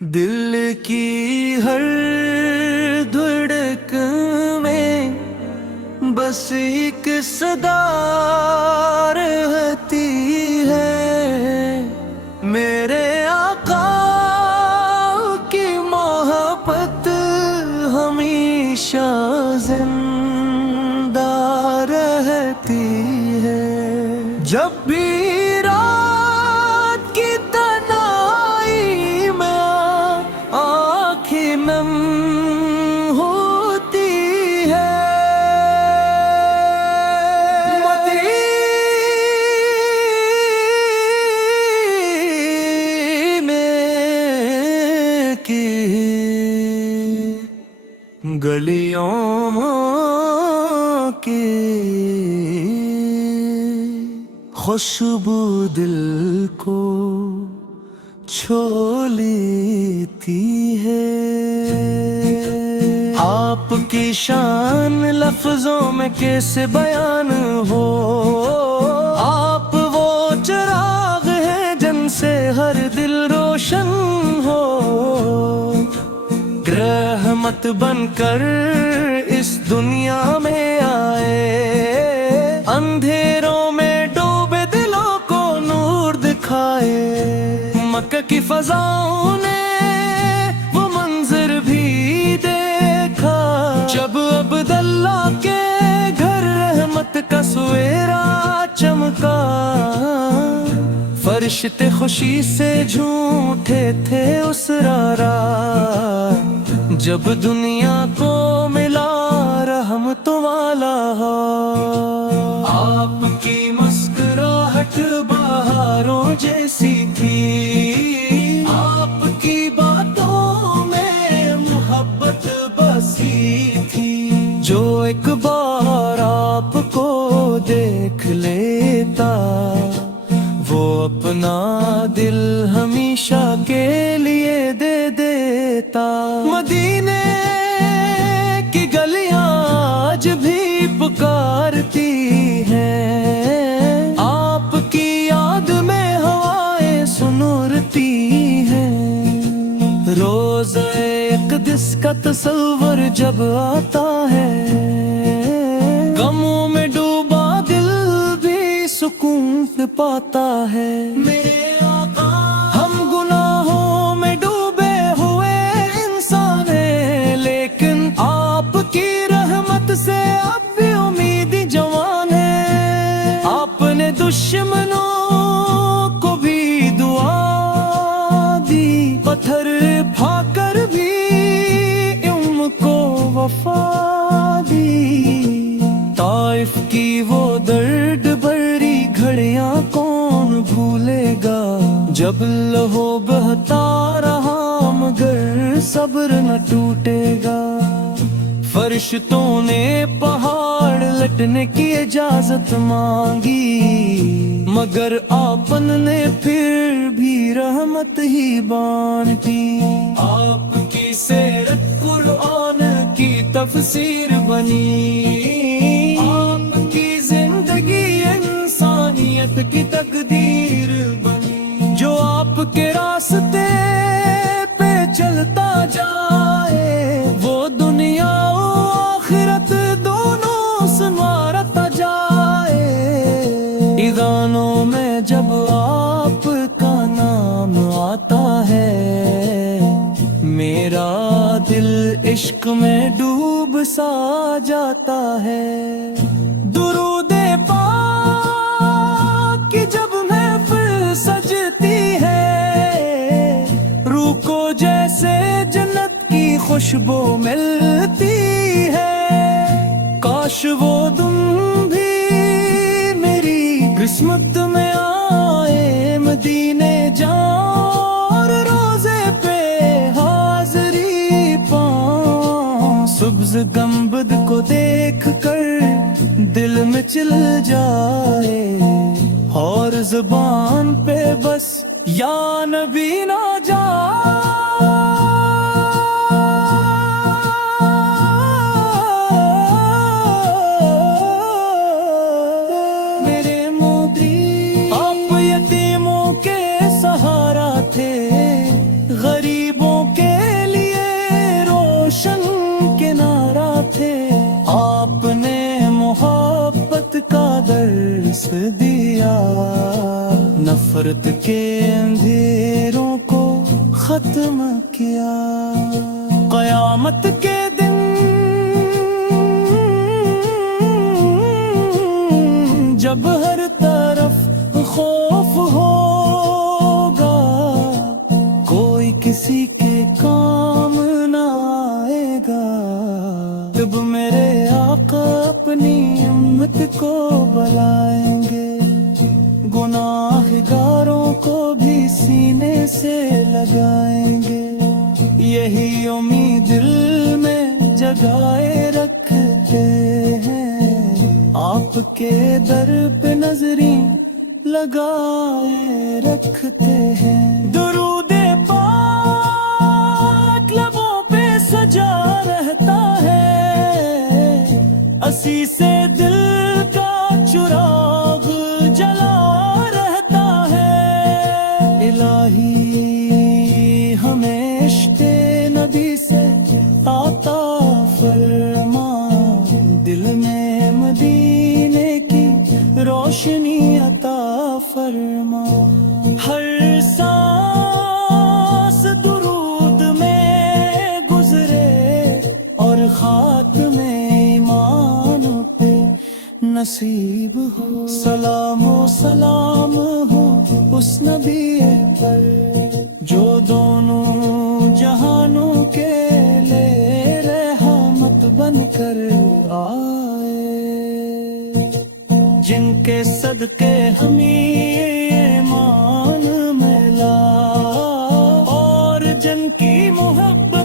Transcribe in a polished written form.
دل کی ہر دھڑکن میں بس ایک صدا رہتی ہے، میرے آقا کی محبت ہمیشہ زندہ رہتی ہے۔ جب بھی رات کی تنہائی میں آنکھیں نم ہوتی ہے، مدینے کی گلیوں کی خوشبو دل کو چھو لیتی ہے۔ آپ کی شان لفظوں میں کیسے بیان ہو، آپ وہ چراغ ہیں جن سے ہر دل روشن ہو، رحمت بن کر اس دنیا میں آئے، اندھیروں میں ڈوبے دلوں کو نور دکھائے۔ مکہ کی فضاؤں نے وہ منظر بھی دیکھا جب عبداللہ کے گھر رحمت کا سویرا چمکا، فرشتے خوشی سے جھومتے تھے اس رات جب دنیا کو ملا رحمت والا۔ آپ کی مسکراہٹ بہاروں جیسی تھی، آپ کی باتوں میں محبت بسی تھی، جو ایک بار آپ کو دیکھ لیتا وہ اپنا دل ہمیشہ کے لیے دے دیتا۔ مدینے کی گلیاں آج بھی پکارتی ہیں، آپ کی یاد میں ہوائیں سنورتی ہیں، روزہ اقدس کا تصور جب آتا ہے، غموں میں ڈوبا دل بھی سکون پاتا ہے۔ میرے آقا ہم گناہوں میں ڈوبے ہوئے انسان ہیں، لیکن آپ کی رحمت سے اب بھی امید جوان ہے۔ آپ نے دشمنوں کو بھی دعا دی، پتھر کھا کر بھی ان کو وفا دی، طائف کی وہ درد بھری گھڑیاں کون بھولے گا، جب لہو بہتا رہا مگر صبر نہ ٹوٹے گا۔ فرشتوں نے پہاڑ لٹنے کی اجازت مانگی، مگر آپن نے پھر بھی رحمت ہی بانٹی۔ آپ کی سیرت قرآن کی تفسیر بنی، آپ کی زندگی انسانیت کی تقدیر بنی، جو آپ کے راستے پہ چلتا جائے وہ دنیا و آخرت دونوں سنوارتا جائے۔ ایدانوں میں جب آپ کا نام آتا ہے، میرا دل عشق میں ڈوب سا جاتا ہے۔ درود پاک کی جب محفل سجتی ہے، روح کو جیسے جنت کی خوشبو ملتی ہے، کاش وہ دن بھی میری قسمت میں آئے، مدینے جاؤں اور روزے پہ حاضری پاؤں، سبز گنبد کو دیکھ کر دل میں چل جائے، اور زبان پہ بس یا نبی نہ جائے۔ میرے مودی آپ یتیموں کے سہارا تھے، غریبوں دیا، نفرت کے اندھیروں کو ختم کیا۔ قیامت کے دن جب ہر طرف خوف ہوگا، کوئی کسی کے کام نہ آئے گا، تب میرے آقا اپنی امت کو بلائیں گے، گناہگاروں کو بھی سینے سے لگائیں گے۔ یہی امید دل میں جگائے رکھتے ہیں، آپ کے در پہ نظریں لگائے رکھتے ہیں۔ درود پاک لبوں پہ سجا رہتا ہے، اسی سے دل کا چراغ جلا رہتا ہے۔ الہی ہمیں عشق نبی سے عطا فرما، دل میں مدینے کی روشنی عطا فرما۔ ہر سانس درود میں گزرے اور خاتمہ ایمان پہ نصیب ہو۔ سلام و سلام ہو اس نبی پر جو دونوں جہانوں کے لئے رحمت بن کر آئے، جن کے صدقے ہمیں ایمان ملا اور جن کی محبت